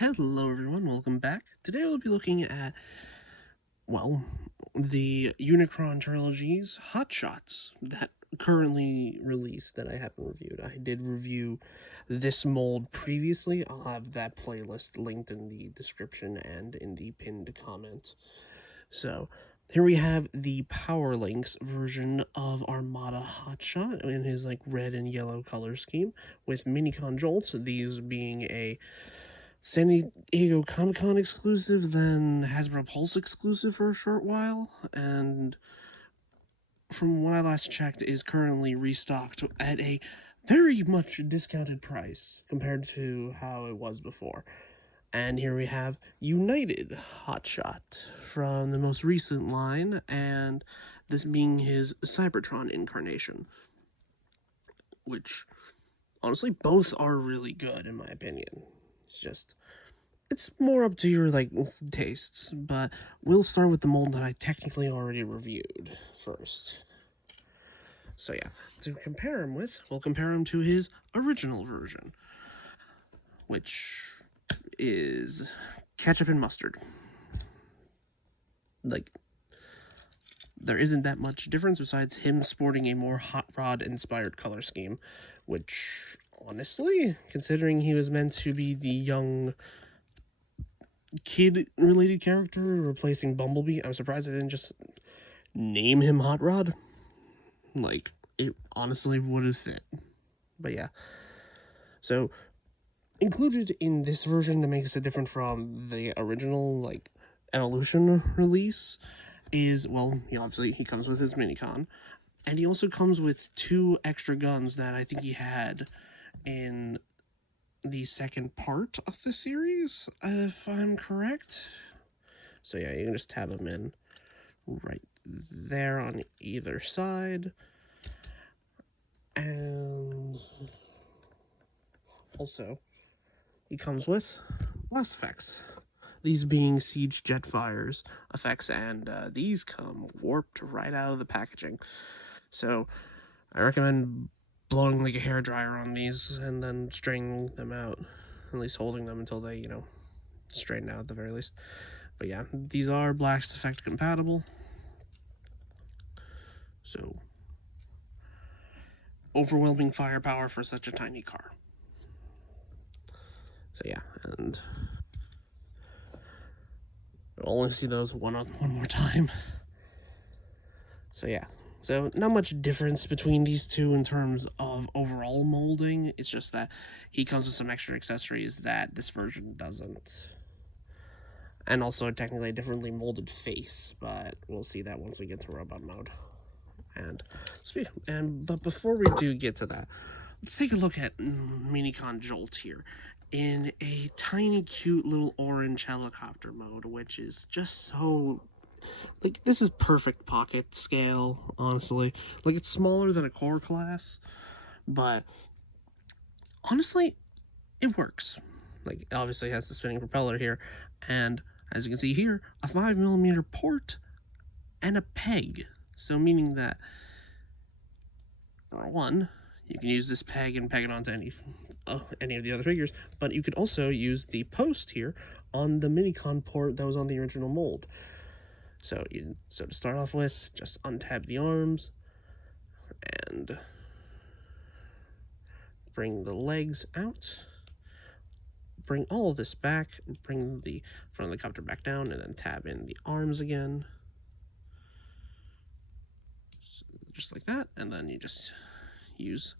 Hello everyone, welcome back. Today we'll be looking at, well, the UNICRON trilogy's Hotshots that currently released that I haven't reviewed. I did review this mold previously. I'll have that playlist linked in the description and in the pinned comment. So, here we have the Powerlink's version of Armada Hotshot in his red and yellow color scheme with Minicon Jolt, these being a San Diego Comic-Con exclusive, then Hasbro Pulse exclusive for a short while, and from what I last checked, is currently restocked at a very much discounted price compared to how it was before. And here we have United Hotshot from the most recent line, and this being his Cybertron incarnation, which honestly both are really good in my opinion. It's more up to your tastes, but we'll start with the mold that I technically already reviewed first. So yeah, to compare him with, we'll compare him to his original version, which is ketchup and mustard. There isn't that much difference besides him sporting a more Hot Rod inspired color scheme, which honestly, considering he was meant to be the young kid-related character replacing Bumblebee, I'm surprised I didn't just name him Hot Rod. It honestly would have fit. But yeah. So, included in this version that makes it different from the original, Evolution release is, well, he comes with his Minicon, and he also comes with 2 extra guns that I think he had in the second part of the series, if I'm correct. So yeah, you can just tab them in right there on either side. And also, he comes with blast effects. These being Siege Jetfire's effects, and these come warped right out of the packaging. So I recommend blowing like a hairdryer on these and then straightening them out, at least holding them until they, straighten out at the very least. But yeah, these are blast effect compatible. So, overwhelming firepower for such a tiny car. So yeah, and we'll only see those one more time. So yeah, so not much difference between these two in terms of overall molding. It's just that he comes with some extra accessories that this version doesn't. And also technically a differently molded face, but we'll see that once we get to robot mode. But before we do get to that, let's take a look at Minicon Jolt here in a tiny, cute little orange helicopter mode, which is just so this is perfect pocket scale, honestly. It's smaller than a core class, but honestly, it works. It obviously has the spinning propeller here, and as you can see here, a 5mm port and a peg. So meaning that, number one, you can use this peg and peg it onto any of the other figures, but you could also use the post here on the Minicon port that was on the original mold. So to start off with, just untab the arms and bring the legs out. Bring all of this back, bring the front of the copter back down, and then tab in the arms again. Just like that, and then you just use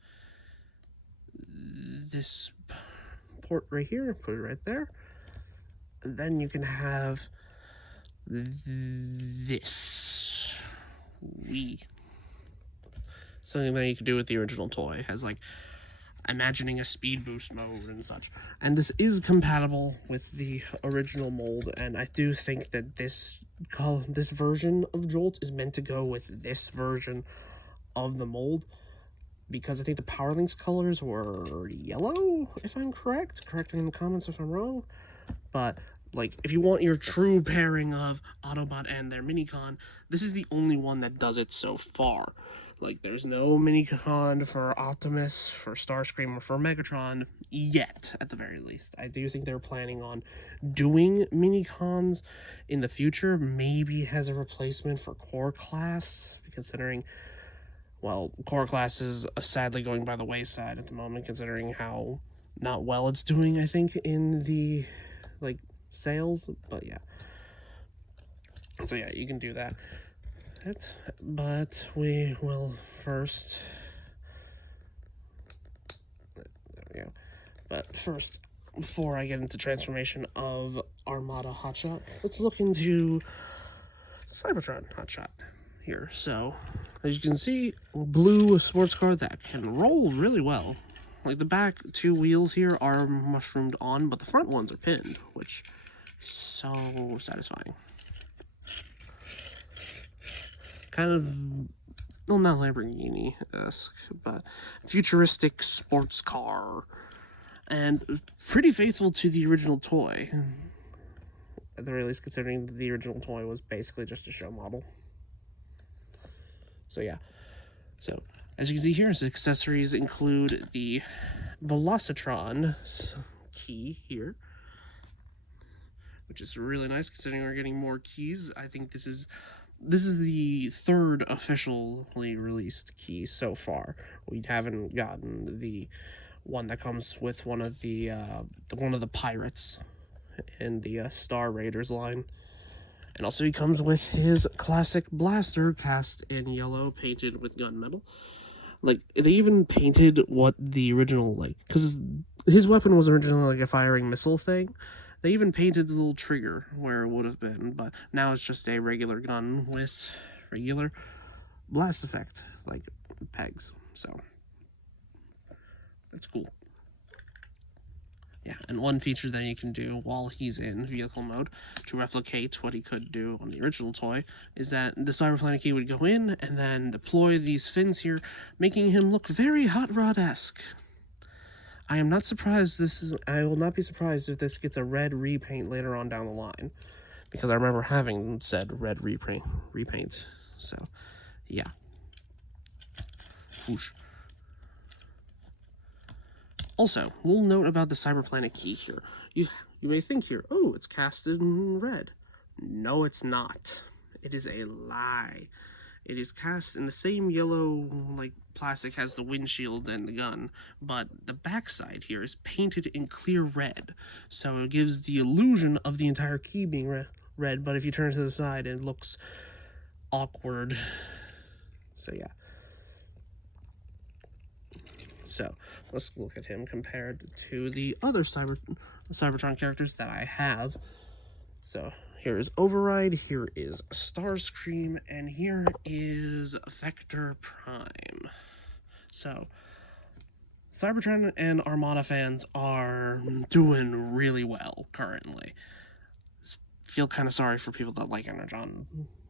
this port right here, put it right there. And then you can have this something that you could do with the original toy. It has imagining a speed boost mode and such, and this is compatible with the original mold, and I do think that this version of Jolt is meant to go with this version of the mold, because I think the Powerlink's colors were yellow, if I'm correct. Correct me in the comments if I'm wrong. But if you want your true pairing of Autobot and their Minicon, this is the only one that does it so far. Like, there's no minicon for Optimus, for Starscream, or for Megatron yet, at the very least. I do think they're planning on doing minicons in the future, maybe as a replacement for Core Class, considering, well, Core Class is sadly going by the wayside at the moment, considering how not well it's doing, I think, in the, like, sales, but yeah. So yeah, you can do that. But we will first... There we go. But first, before I get into transformation of Armada Hotshot, let's look into Cybertron Hotshot here. So, as you can see, blue sports car that can roll really well. Like, the back two wheels here are mushroomed on, but the front ones are pinned, which is so satisfying. Kind of, well, not Lamborghini-esque, but futuristic sports car. And pretty faithful to the original toy. At the very least, considering the original toy was basically just a show model. So yeah. So, as you can see here, his accessories include the Velocitron key here, which is really nice considering we're getting more keys. I think this is the third officially released key so far. We haven't gotten the one that comes with one of the pirates in the Star Raiders line. And also he comes with his classic blaster cast in yellow, painted with gunmetal. Like, they even painted what the original, like, because his weapon was originally like a firing missile thing. They even painted the little trigger where it would have been, but now it's just a regular gun with regular blast effect, like pegs. So that's cool. Yeah, and one feature that you can do while he's in vehicle mode to replicate what he could do on the original toy is that the Cyberplanet key would go in and then deploy these fins here, making him look very Hot Rod-esque. I am not surprised I will not be surprised if this gets a red repaint later on down the line, because I remember having said red repaint. So, yeah. Whoosh. Also, a little note about the Cyberplanet key here. You may think here, oh, it's cast in red. No, it's not. It is a lie. It is cast in the same yellow, like, plastic as the windshield and the gun, but the backside here is painted in clear red, so it gives the illusion of the entire key being red, but if you turn it to the side, it looks awkward. So, yeah. So, let's look at him compared to the other Cybertron characters that I have. So, here is Override, here is Starscream, and here is Vector Prime. So, Cybertron and Armada fans are doing really well currently. Feel kind of sorry for people that like Energon.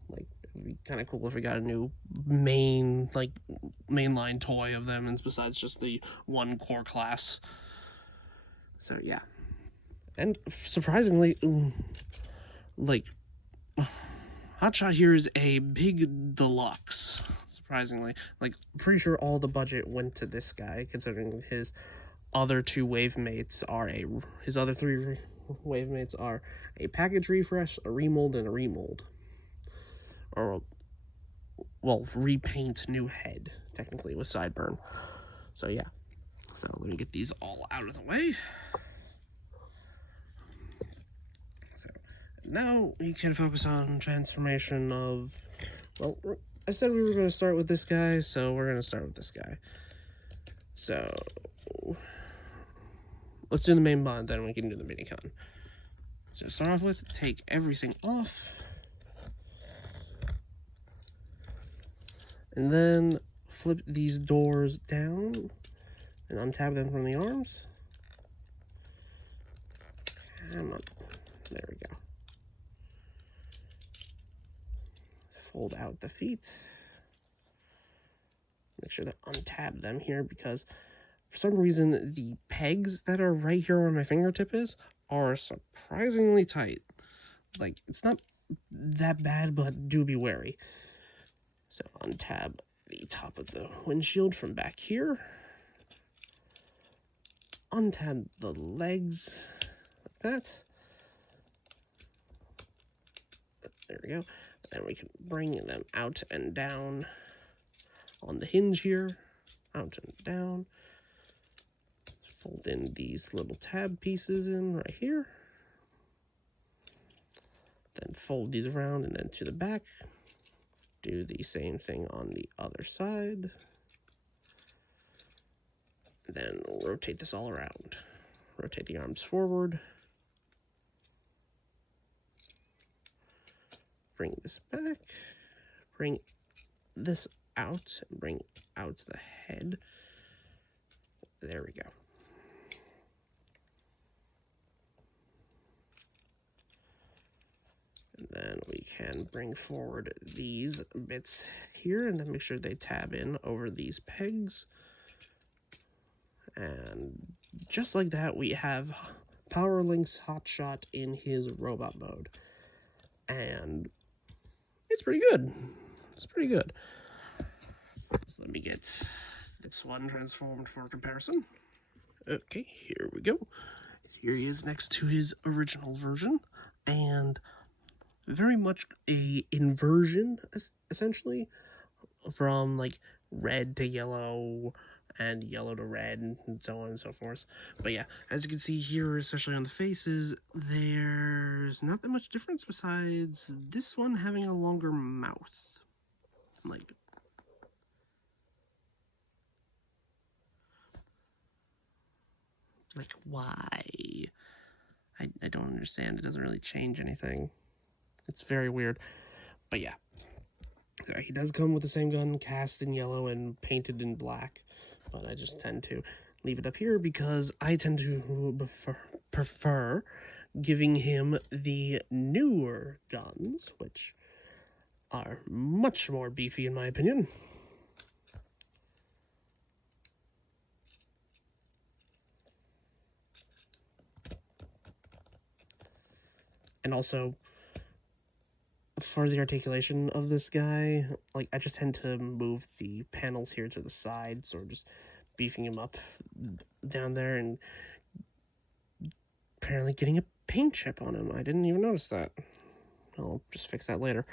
Like, it'd be kind of cool if we got a new mainline toy of them, and besides just the one core class. So yeah, and surprisingly, like, Hotshot here is a big deluxe. Surprisingly, like, pretty sure all the budget went to this guy, considering his other two wave mates are his other three wave mates are a package refresh, a remold, and a remold. Or, well, repaint new head, technically, with sideburn. So, yeah. So, let me get these all out of the way. So, now we can focus on transformation of, well, I said we were going to start with this guy, so we're going to start with this guy. So, let's do the main bond, then we can do the minicon. So, to start off with, take everything off. And then flip these doors down and untab them from the arms. Come on. There we go. Fold out the feet. Make sure to untab them here, because for some reason the pegs that are right here where my fingertip is are surprisingly tight. Like, it's not that bad, but do be wary. So untab the top of the windshield from back here. Untab the legs like that. There we go. Then we can bring them out and down on the hinge here. Out and down. Fold in these little tab pieces in right here. Then fold these around and then to the back. Do the same thing on the other side. Then rotate this all around. Rotate the arms forward. Bring this back. Bring this out and bring out the head. There we go. And then we can bring forward these bits here and then make sure they tab in over these pegs. And just like that, we have Powerlink's Hotshot in his robot mode. And it's pretty good. It's pretty good. So let me get this one transformed for comparison. Okay, here we go. Here he is next to his original version. And very much a inversion, essentially, from like red to yellow and yellow to red and so on and so forth. But yeah, as you can see here, especially on the faces, there's not that much difference besides this one having a longer mouth. Like why? I don't understand. It doesn't really change anything. It's very weird. But yeah. So he does come with the same gun, cast in yellow and painted in black. But I just tend to leave it up here because I tend to prefer giving him the newer guns, which are much more beefy in my opinion. And also, for the articulation of this guy, like, I just tend to move the panels here to the side, so just beefing him up down there, and apparently getting a paint chip on him. I didn't even notice that. I'll just fix that later.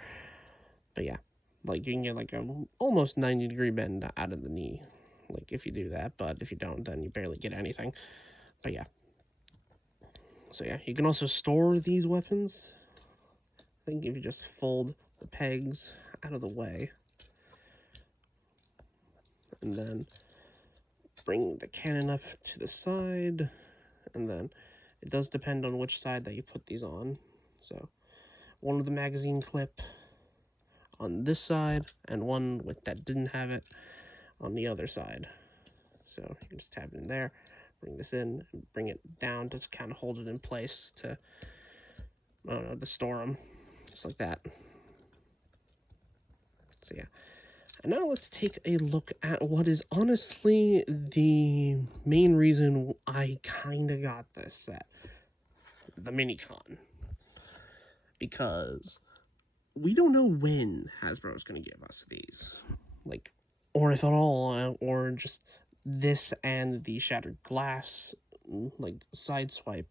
But yeah, like, you can get like a almost 90-degree bend out of the knee, like, if you do that, but if you don't, then you barely get anything. But yeah. So yeah, you can also store these weapons. I think if you just fold the pegs out of the way and then bring the cannon up to the side, and then it does depend on which side that you put these on. So one with the magazine clip on this side and one with that didn't have it on the other side. So you can just tap it in there, bring this in, and bring it down to kind of hold it in place to, I don't know, to store them. Just like that. So yeah. And now let's take a look at what is honestly the main reason I kind of got this set. The Minicon. Because we don't know when Hasbro is going to give us these. Like, or if at all, or just this and the Shattered Glass, like, Sideswipe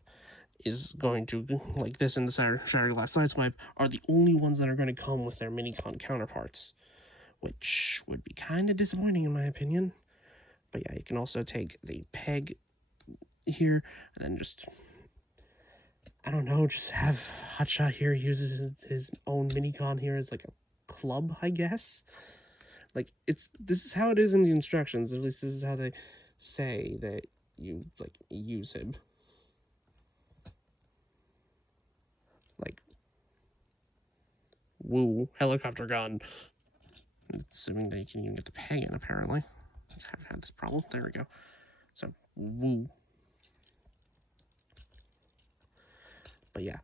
is going to, like, this and the Shattered Glass Sideswipe are the only ones that are going to come with their Minicon counterparts, which would be kind of disappointing in my opinion. But yeah, you can also take the peg here and then just, I don't know, just have Hotshot here uses his own Minicon here as like a club, I guess. Like, this is how it is in the instructions. At least this is how they say that you, like, use him. Like, woo, helicopter gun. Assuming that you can even get the peg in, apparently. I haven't had this problem. There we go. So, woo. But yeah.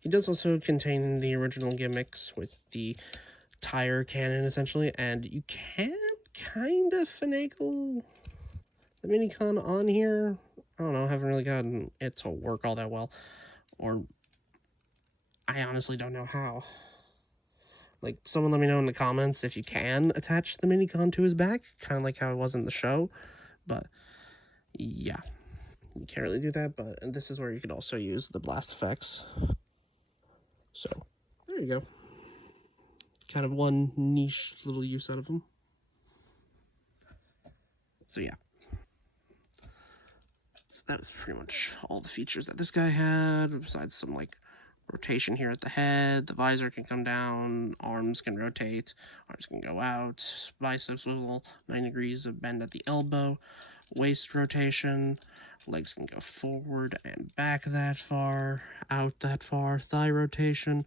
He does also contain the original gimmicks with the tire cannon, essentially, and you can kind of finagle the Minicon on here. I don't know, I haven't really gotten it to work all that well. Or, I honestly don't know how. Like, someone let me know in the comments if you can attach the Minicon to his back, kind of like how it was in the show. But yeah, you can't really do that. But this is where you could also use the blast effects. So there you go. Kind of one niche little use out of them. So yeah. So that was pretty much all the features that this guy had, besides some like rotation here at the head. The visor can come down, arms can rotate, arms can go out, biceps swivel, 90 degrees of bend at the elbow, waist rotation, legs can go forward and back that far, out that far, thigh rotation.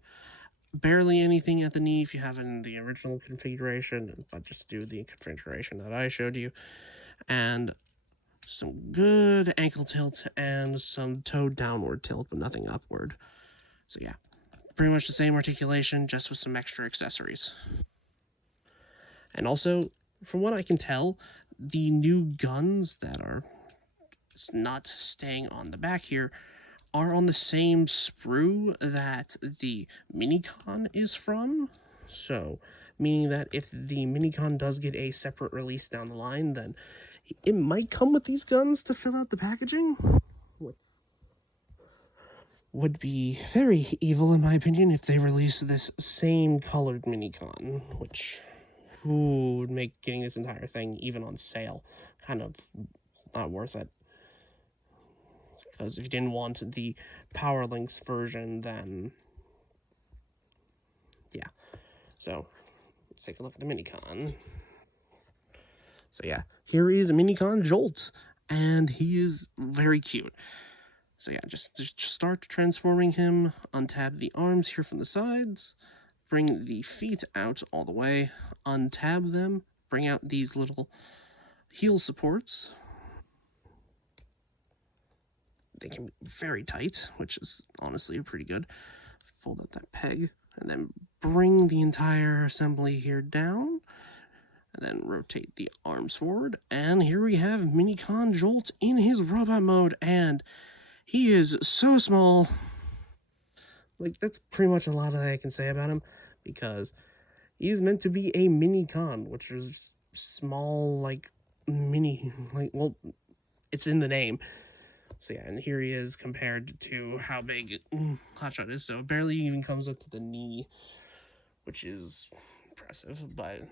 Barely anything at the knee if you have in the original configuration, but just do the configuration that I showed you. And some good ankle tilt and some toe downward tilt, but nothing upward. So yeah, pretty much the same articulation, just with some extra accessories. And also, from what I can tell, the new guns that are not staying on the back here are on the same sprue that the Minicon is from. So, meaning that if the Minicon does get a separate release down the line, then it might come with these guns to fill out the packaging. Would be very evil, in my opinion, if they release this same colored Minicon, which would make getting this entire thing, even on sale, kind of not worth it. Because if you didn't want the Powerlink's version, then yeah. So let's take a look at the Minicon. So yeah, here is a Minicon Jolt, and he is very cute. So yeah, just start transforming him, untab the arms here from the sides, bring the feet out all the way, untab them, bring out these little heel supports. They can be very tight, which is honestly pretty good. Fold up that peg, and then bring the entire assembly here down, and then rotate the arms forward, and here we have Minicon Jolt in his robot mode, and he is so small. Like, that's pretty much a lot that I can say about him, because he's meant to be a Minicon, which is small, like, mini, like, well, it's in the name. So yeah, and here he is compared to how big Hotshot is, so it barely even comes up to the knee, which is impressive. But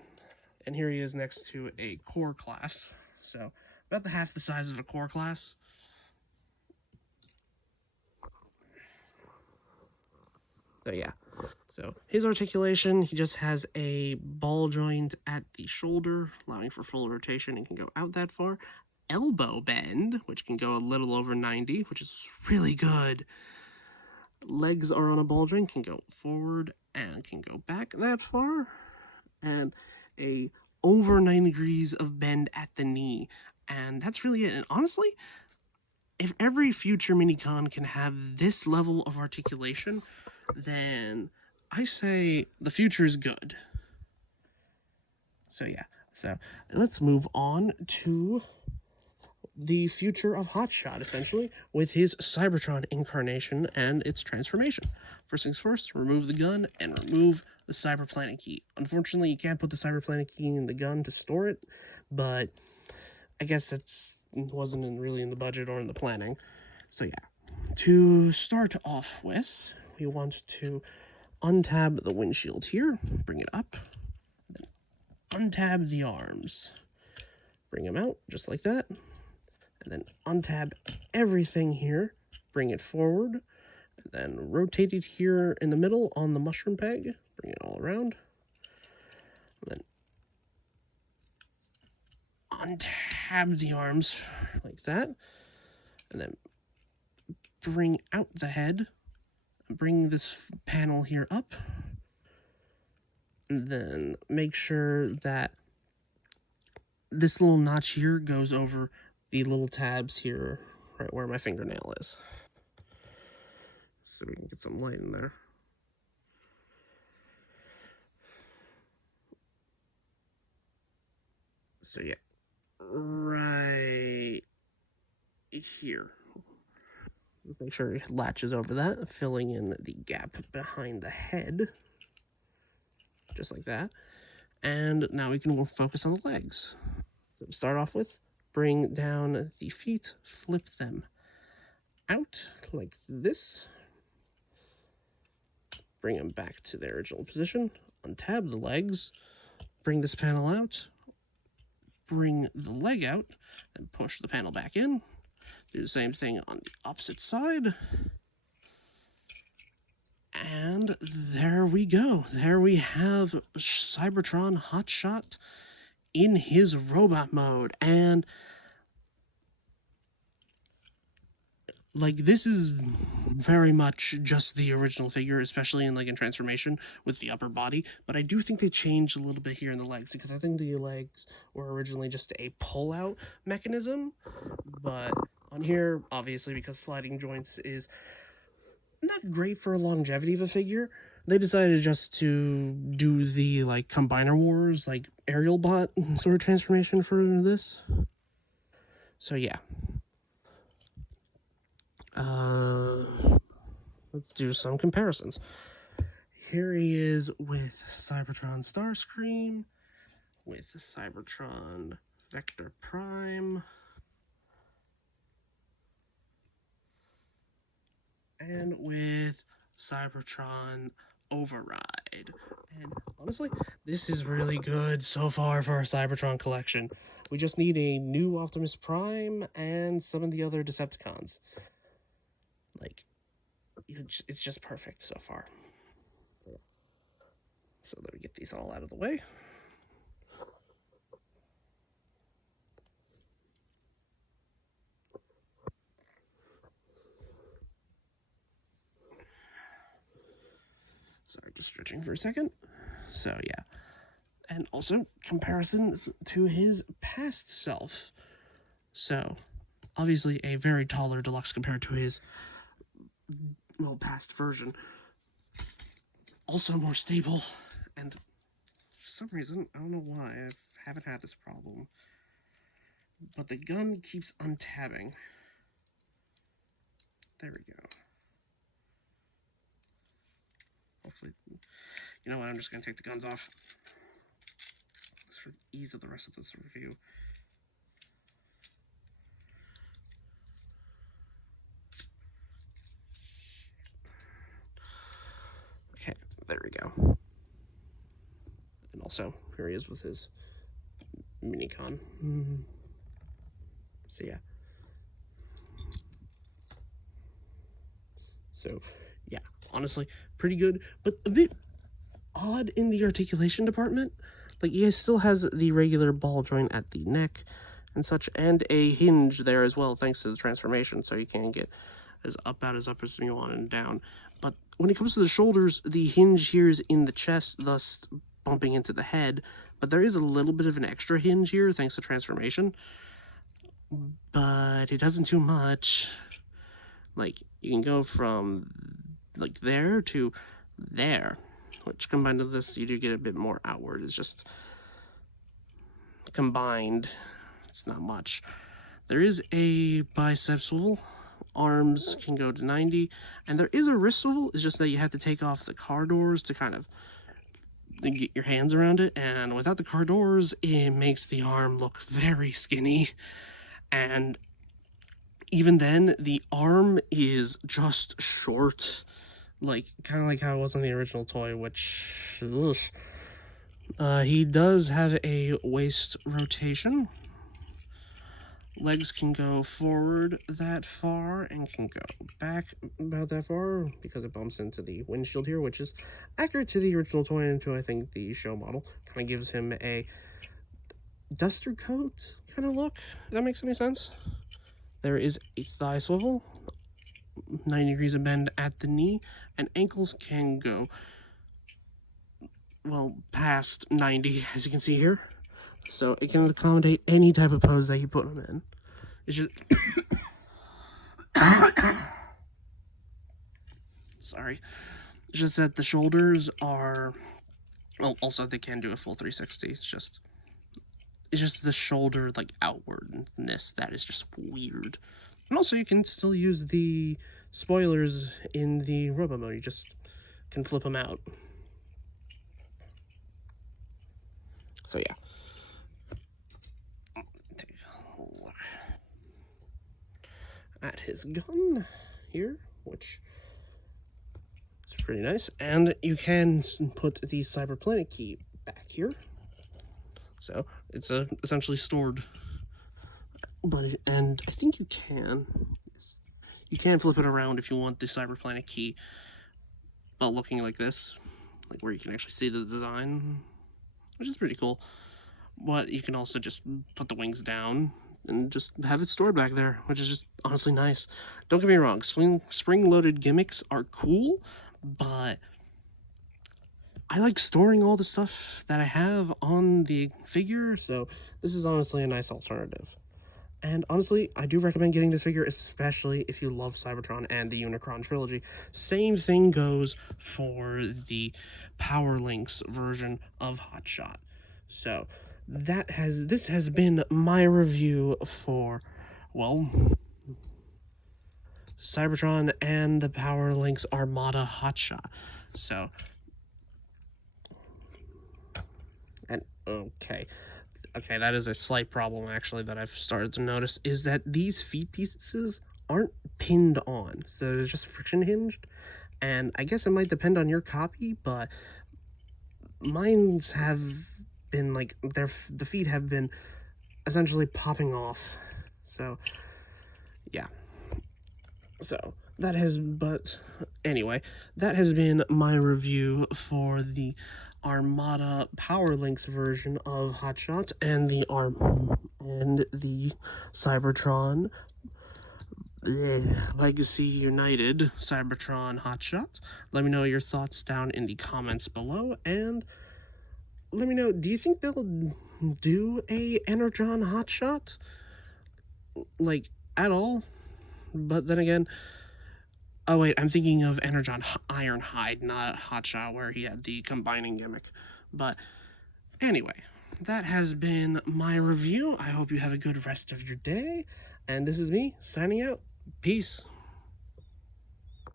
and here he is next to a core class, so about the half the size of a core class. So yeah, so his articulation, he just has a ball joint at the shoulder, allowing for full rotation and can go out that far. Elbow bend, which can go a little over 90, which is really good. Legs are on a ball joint, can go forward and can go back that far. And a over 90 degrees of bend at the knee. And that's really it. And honestly, if every future Minicon can have this level of articulation, then I say the future is good. So yeah, so let's move on to the future of Hotshot, essentially, with his Cybertron incarnation and its transformation. First things first, remove the gun and remove the Cyberplanet key. Unfortunately, you can't put the Cyberplanet key in the gun to store it, but I guess that's wasn't really in the budget or in the planning. So yeah, to start off with, we want to untab the windshield here, bring it up, then untab the arms, bring them out just like that, and then untab everything here, bring it forward, and then rotate it here in the middle on the mushroom peg, bring it all around, and then untab the arms like that, and then bring out the head, bring this panel here up, and then make sure that this little notch here goes over the little tabs here, right where my fingernail is. So we can get some light in there. So yeah, right here. Just make sure it latches over that, filling in the gap behind the head. just like that. And now we can focus on the legs. So to start off with, bring down the feet, flip them out like this. Bring them back to their original position, untab the legs, bring this panel out, bring the leg out, and push the panel back in. Do the same thing on the opposite side. And there we go. There we have Cybertron Hotshot in his robot mode. And like, this is very much just the original figure, especially in transformation with the upper body. But I do think they changed a little bit here in the legs, because I think the legs were originally just a pull-out mechanism. But on here, obviously, because sliding joints is not great for longevity of a figure, they decided just to do the Combiner Wars, aerial bot sort of transformation for this. So yeah. Let's do some comparisons. Here he is with Cybertron Starscream, with Cybertron Vector Prime, and with Cybertron Override. And honestly, this is really good so far for our Cybertron collection. We just need a new Optimus Prime and some of the other Decepticons. It's just perfect so far. So let me get these all out of the way. Sorry, just stretching for a second. So yeah. And also comparisons to his past self. So obviously a very taller deluxe compared to his past version. Also more stable, and for some reason, I don't know why, I haven't had this problem, but the gun keeps untabbing. There we go. Hopefully, you know what, I'm just going to take the guns off. Just for the ease of the rest of this review. Okay, there we go. And also, here he is with his UNICRON. So yeah. So yeah, honestly, pretty good, but a bit odd in the articulation department. He still has the regular ball joint at the neck and such, and a hinge there as well, thanks to the transformation, so you can get as up as you want and down. But when it comes to the shoulders, the hinge here is in the chest, thus bumping into the head. But there is a little bit of an extra hinge here, thanks to transformation. But it doesn't do much. You can go from, there to there. Which, combined with this, you do get a bit more outward. It's just combined. It's not much. There is a bicep swivel. Arms can go to 90. And there is a wrist swivel. It's just that you have to take off the car doors to kind of get your hands around it. And without the car doors, it makes the arm look very skinny. And even then, the arm is just short. Kind of like how it was on the original toy, which... he does have a waist rotation. Legs can go forward that far and can go back about that far because it bumps into the windshield here, which is accurate to the original toy and to, I think, the show model. Kind of gives him a duster coat kind of look, if that makes any sense. There is a thigh swivel, 90 degrees of bend at the knee, and ankles can go, well, past 90, as you can see here. So it can accommodate any type of pose that you put them in. It's just... Sorry. It's just that the shoulders are... Well, also they can do a full 360. It's just the shoulder, outwardness that is just weird. And also you can still use the spoilers in the robot mode. You just can flip them out. So yeah. Take a look at his gun here, which is pretty nice. And you can put the Cyberplanet key back here. So it's essentially stored. And I think you can flip it around if you want the Cyberplanet key, but looking like this, like where you can actually see the design, which is pretty cool. But you can also just put the wings down and just have it stored back there, which is just honestly nice. Don't get me wrong, spring-loaded gimmicks are cool, but I like storing all the stuff that I have on the figure, so this is honestly a nice alternative. And honestly, I do recommend getting this figure, especially if you love Cybertron and the UNICRON trilogy. Same thing goes for the Powerlink's version of Hotshot. So this has been my review for, well, Cybertron and the Powerlink's Armada Hotshot. So, and okay, that is a slight problem actually that I've started to notice, is that these feet pieces aren't pinned on, so they're just friction hinged. And I guess it might depend on your copy, but mine's have been like, the feet have been essentially popping off. So yeah. So that has, but anyway, that has been my review for the Armada Powerlinks version of Hotshot and the Cybertron Legacy United Cybertron Hotshot. Let me know your thoughts down in the comments below, and let me know, do you think they'll do a Energon Hotshot? Like, at all? But then again, oh wait, I'm thinking of Energon Ironhide, not Hotshot, where he had the combining gimmick. But anyway, that has been my review. I hope you have a good rest of your day. And this is me, signing out. Peace.